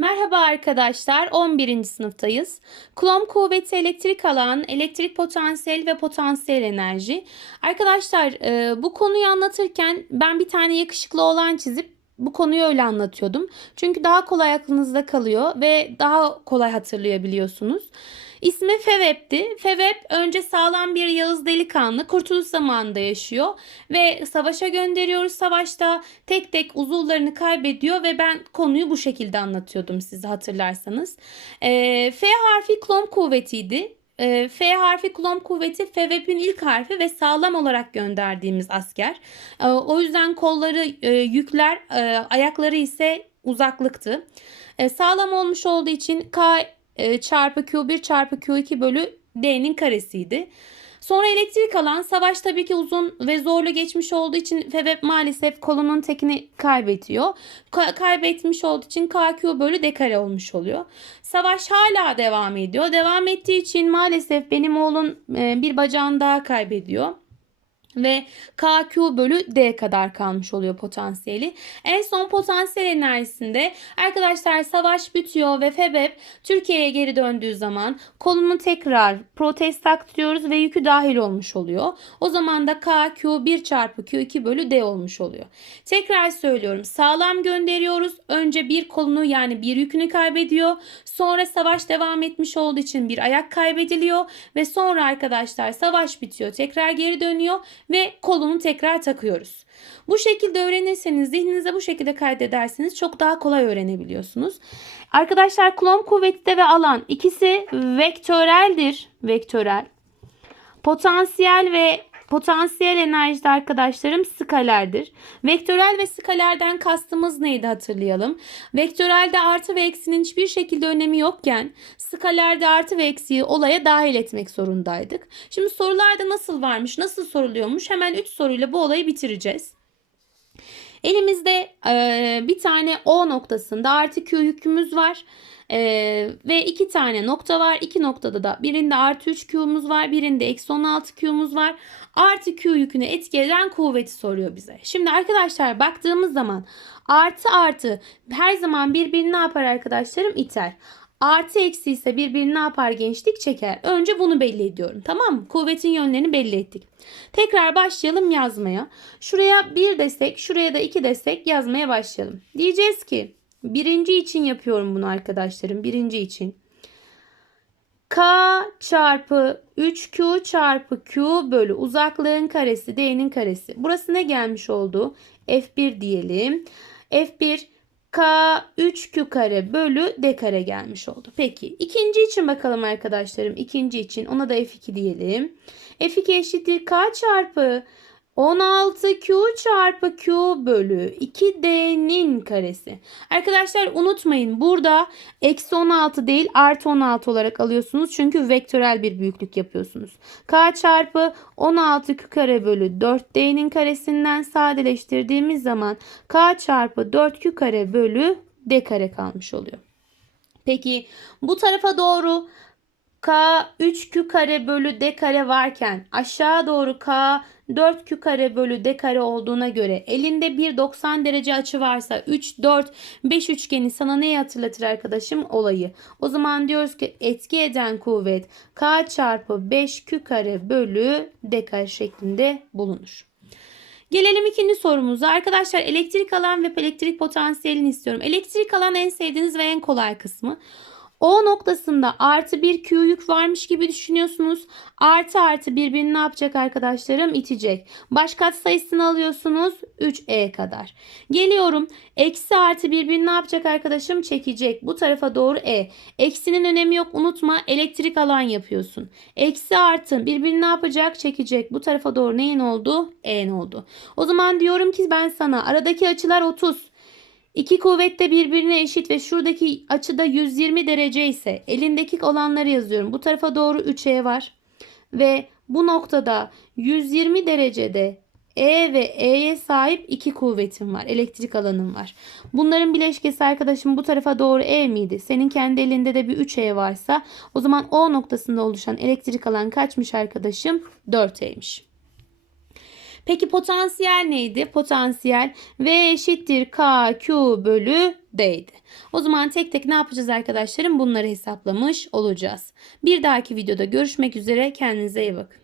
Merhaba arkadaşlar, 11. sınıftayız. Kulom kuvveti elektrik alan, elektrik potansiyel ve potansiyel enerji. Arkadaşlar e, bu konuyu anlatırken ben bir tane yakışıklı olan çizip bu konuyu öyle anlatıyordum. Çünkü daha kolay aklınızda kalıyor ve daha kolay hatırlayabiliyorsunuz. İsmi Fevep'ti. Fevep önce sağlam bir Yağız delikanlı kurtuluş zamanında yaşıyor ve savaşa gönderiyoruz. Savaşta tek tek uzuvlarını kaybediyor ve ben konuyu bu şekilde anlatıyordum size hatırlarsanız. Ee, F harfi klon kuvvetiydi. Ee, F harfi klon kuvveti Fevep'in ilk harfi ve sağlam olarak gönderdiğimiz asker. Ee, o yüzden kolları e, yükler, e, ayakları ise uzaklıktı. E, sağlam olmuş olduğu için K e, çarpı Q1 çarpı Q2 bölü D'nin karesiydi. Sonra elektrik alan savaş tabii ki uzun ve zorlu geçmiş olduğu için Fevep maalesef kolunun tekini kaybediyor. Ka- kaybetmiş olduğu için KQ bölü D kare olmuş oluyor. Savaş hala devam ediyor. Devam ettiği için maalesef benim oğlum e, bir bacağını daha kaybediyor ve KQ bölü D kadar kalmış oluyor potansiyeli. En son potansiyel enerjisinde arkadaşlar savaş bitiyor ve Febep Türkiye'ye geri döndüğü zaman kolunu tekrar protest taktırıyoruz ve yükü dahil olmuş oluyor. O zaman da KQ 1 çarpı Q2 bölü D olmuş oluyor. Tekrar söylüyorum sağlam gönderiyoruz. Önce bir kolunu yani bir yükünü kaybediyor. Sonra savaş devam etmiş olduğu için bir ayak kaybediliyor ve sonra arkadaşlar savaş bitiyor. Tekrar geri dönüyor ve kolunu tekrar takıyoruz. Bu şekilde öğrenirseniz zihninize bu şekilde kaydederseniz çok daha kolay öğrenebiliyorsunuz. Arkadaşlar klon kuvveti ve alan ikisi vektöreldir. Vektörel. Potansiyel ve potansiyel enerjide arkadaşlarım skalerdir. Vektörel ve skalerden kastımız neydi hatırlayalım. Vektörelde artı ve eksinin hiçbir şekilde önemi yokken skalerde artı ve eksiyi olaya dahil etmek zorundaydık. Şimdi sorularda nasıl varmış, nasıl soruluyormuş hemen 3 soruyla bu olayı bitireceğiz. Elimizde e, bir tane O noktasında artı Q yükümüz var. Ee, ve iki tane nokta var. İki noktada da birinde artı 3 Q'muz var. Birinde eksi 16 Q'muz var. Artı Q yükünü etki kuvveti soruyor bize. Şimdi arkadaşlar baktığımız zaman artı artı her zaman birbirini ne yapar arkadaşlarım? iter. Artı eksi ise birbirini ne yapar gençlik çeker. Önce bunu belli ediyorum tamam mı? Kuvvetin yönlerini belli ettik. Tekrar başlayalım yazmaya. Şuraya 1 desek şuraya da 2 desek yazmaya başlayalım. Diyeceğiz ki birinci için yapıyorum bunu arkadaşlarım. Birinci için. K çarpı 3Q çarpı Q bölü uzaklığın karesi D'nin karesi. Burası ne gelmiş oldu? F1 diyelim. F1 K 3Q kare bölü D kare gelmiş oldu. Peki ikinci için bakalım arkadaşlarım. İkinci için ona da F2 diyelim. F2 eşittir K çarpı 16Q çarpı Q bölü 2D'nin karesi. Arkadaşlar unutmayın burada eksi 16 değil artı 16 olarak alıyorsunuz. Çünkü vektörel bir büyüklük yapıyorsunuz. K çarpı 16Q kare bölü 4D'nin karesinden sadeleştirdiğimiz zaman K çarpı 4Q kare bölü D kare kalmış oluyor. Peki bu tarafa doğru K 3Q kare bölü D kare varken aşağı doğru K 4Q kare bölü D kare olduğuna göre elinde bir 90 derece açı varsa 3, 4, 5 üçgeni sana neyi hatırlatır arkadaşım? Olayı. O zaman diyoruz ki etki eden kuvvet K çarpı 5Q kare bölü D kare şeklinde bulunur. Gelelim ikinci sorumuza. Arkadaşlar elektrik alan ve elektrik potansiyelini istiyorum. Elektrik alan en sevdiğiniz ve en kolay kısmı. O noktasında artı bir Q yük varmış gibi düşünüyorsunuz. Artı artı birbirini ne yapacak arkadaşlarım? itecek. Baş kat sayısını alıyorsunuz 3E kadar. Geliyorum. Eksi artı birbirini ne yapacak arkadaşım? Çekecek. Bu tarafa doğru E. Eksinin önemi yok unutma. Elektrik alan yapıyorsun. Eksi artı birbirini ne yapacak? Çekecek. Bu tarafa doğru neyin oldu? E'nin oldu. O zaman diyorum ki ben sana aradaki açılar 30. İki kuvvet de birbirine eşit ve şuradaki açıda 120 derece ise elindeki olanları yazıyorum. Bu tarafa doğru 3E var. Ve bu noktada 120 derecede E ve E'ye sahip iki kuvvetim var. Elektrik alanım var. Bunların bileşkesi arkadaşım bu tarafa doğru E miydi? Senin kendi elinde de bir 3E varsa o zaman O noktasında oluşan elektrik alan kaçmış arkadaşım? 4E'miş. Peki potansiyel neydi? Potansiyel V eşittir K Q bölü D'ydi. O zaman tek tek ne yapacağız arkadaşlarım? Bunları hesaplamış olacağız. Bir dahaki videoda görüşmek üzere. Kendinize iyi bakın.